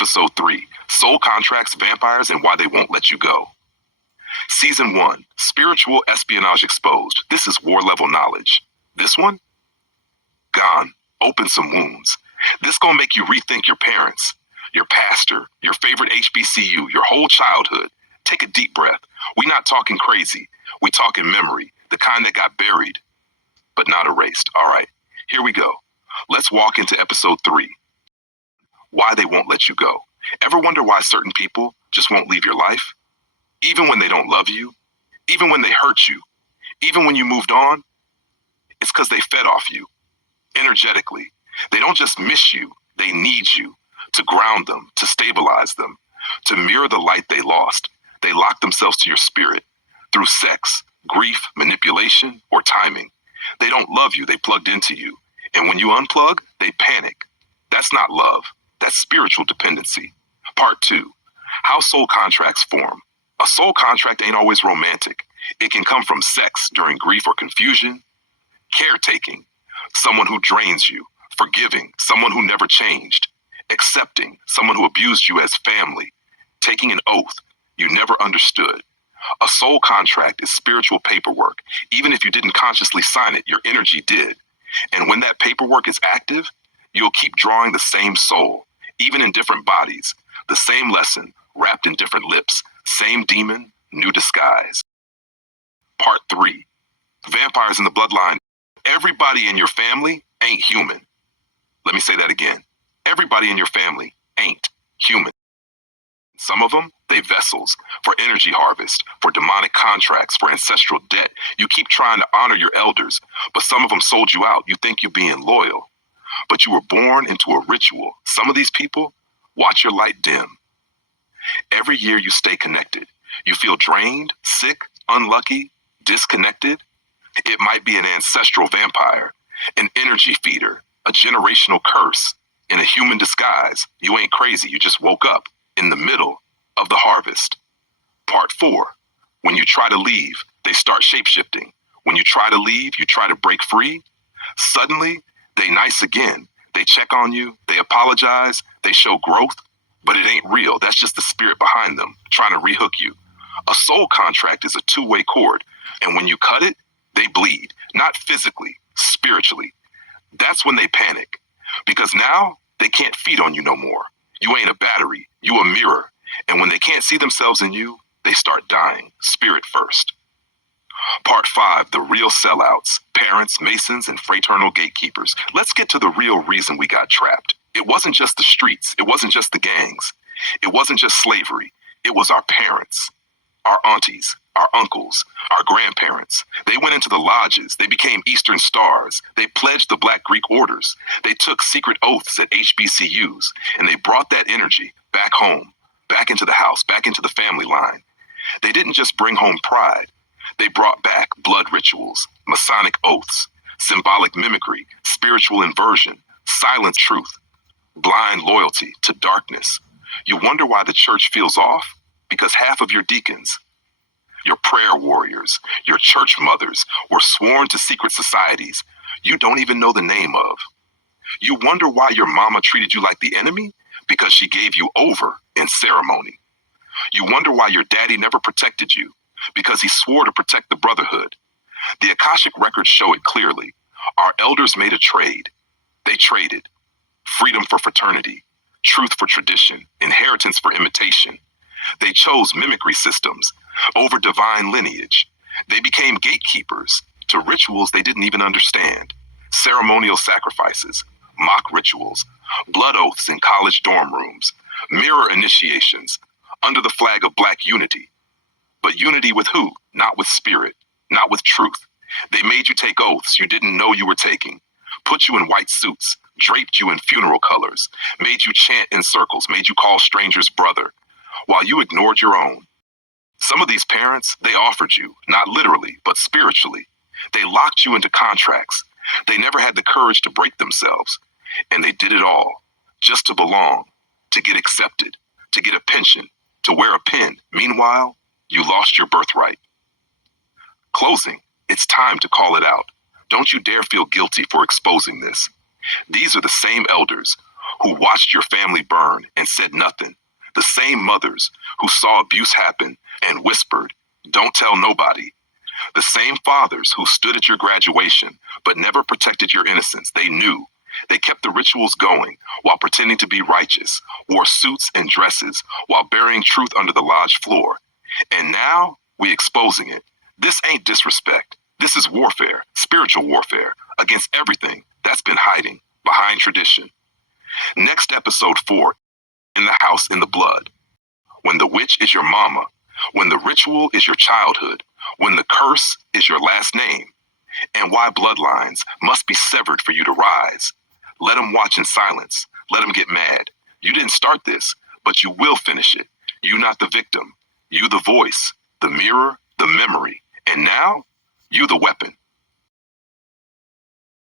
Episode 3, Soul Contracts, Vampires, and Why They Won't Let You Go. Season 1, Spiritual Espionage Exposed. This is war-level knowledge. This one? Gone. Open some wounds. This gonna make you rethink your parents, your pastor, your favorite HBCU, your whole childhood. Take a deep breath. We not talking crazy. We talking memory, the kind that got buried, but not erased. All right, here we go. Let's walk into episode 3. Why they won't let you go. Ever wonder why certain people just won't leave your life? Even when they don't love you, even when they hurt you, even when you moved on, it's because they fed off you, energetically. They don't just miss you, they need you to ground them, to stabilize them, to mirror the light they lost. They lock themselves to your spirit through sex, grief, manipulation, or timing. They don't love you, they plugged into you. And when you unplug, they panic. That's not love, that's spiritual dependency. Part 2, how soul contracts form. A soul contract ain't always romantic. It can come from sex during grief or confusion, caretaking, someone who drains you, forgiving, someone who never changed, accepting, someone who abused you as family, taking an oath you never understood. A soul contract is spiritual paperwork. Even if you didn't consciously sign it, your energy did. And when that paperwork is active, you'll keep drawing the same soul, even in different bodies, the same lesson wrapped in different lips, same demon, new disguise. Part 3, vampires in the bloodline. Everybody in your family ain't human. Let me say that again. Everybody in your family ain't human. Some of them, they vessels for energy harvest, for demonic contracts, for ancestral debt. You keep trying to honor your elders, but some of them sold you out. You think you're being loyal, but you were born into a ritual. Some of these people watch your light dim. Every year you stay connected. You feel drained, sick, unlucky, disconnected. It might be an ancestral vampire, an energy feeder, a generational curse, in a human disguise. You ain't crazy, you just woke up in the middle of the harvest. Part 4, when you try to leave, they start shapeshifting. When you try to leave, you try to break free. Suddenly, they nice again. They check on you, they apologize, they show growth, but it ain't real. That's just the spirit behind them, trying to rehook you. A soul contract is a two-way cord, and when you cut it, they bleed, not physically, spiritually. That's when they panic, because now they can't feed on you no more. You ain't a battery, you a mirror, and when they can't see themselves in you, they start dying, spirit first. Part 5, the real sellouts, parents, masons, and fraternal gatekeepers. Let's get to the real reason we got trapped. It wasn't just the streets, it wasn't just the gangs, it wasn't just slavery, it was our parents, our aunties, our uncles, our grandparents. They went into the lodges, they became Eastern Stars, they pledged the Black Greek orders, they took secret oaths at HBCUs, and they brought that energy back home, back into the house, back into the family line. They didn't just bring home pride, they brought back blood rituals, Masonic oaths, symbolic mimicry, spiritual inversion, silent truth, blind loyalty to darkness. You wonder why the church feels off? Because half of your deacons, your prayer warriors, your church mothers were sworn to secret societies you don't even know the name of. You wonder why your mama treated you like the enemy? Because she gave you over in ceremony. You wonder why your daddy never protected you? Because he swore to protect the brotherhood. The Akashic records show it clearly. Our elders made a trade. They traded freedom for fraternity, truth for tradition, inheritance for imitation. They chose mimicry systems over divine lineage. They became gatekeepers to rituals they didn't even understand. Ceremonial sacrifices, mock rituals, blood oaths in college dorm rooms, mirror initiations under the flag of Black unity. But unity with who? Not with spirit, not with truth. They made you take oaths you didn't know you were taking, put you in white suits, draped you in funeral colors, made you chant in circles, made you call strangers brother, while you ignored your own. Some of these parents, they offered you, not literally, but spiritually. They locked you into contracts. They never had the courage to break themselves. And they did it all just to belong, to get accepted, to get a pension, to wear a pin. Meanwhile, you lost your birthright. Closing, it's time to call it out. Don't you dare feel guilty for exposing this. These are the same elders who watched your family burn and said nothing. The same mothers who saw abuse happen and whispered, "Don't tell nobody." The same fathers who stood at your graduation but never protected your innocence. They knew. They kept the rituals going while pretending to be righteous, wore suits and dresses while burying truth under the lodge floor. And now we exposing it. This ain't disrespect. This is warfare, spiritual warfare, against everything that's been hiding behind tradition. Next, episode 4, In the House in the Blood. When the witch is your mama, when the ritual is your childhood, when the curse is your last name, and why bloodlines must be severed for you to rise. Let them watch in silence. Let them get mad. You didn't start this, but you will finish it. You not the victim. You the voice, the mirror, the memory. And now, you the weapon.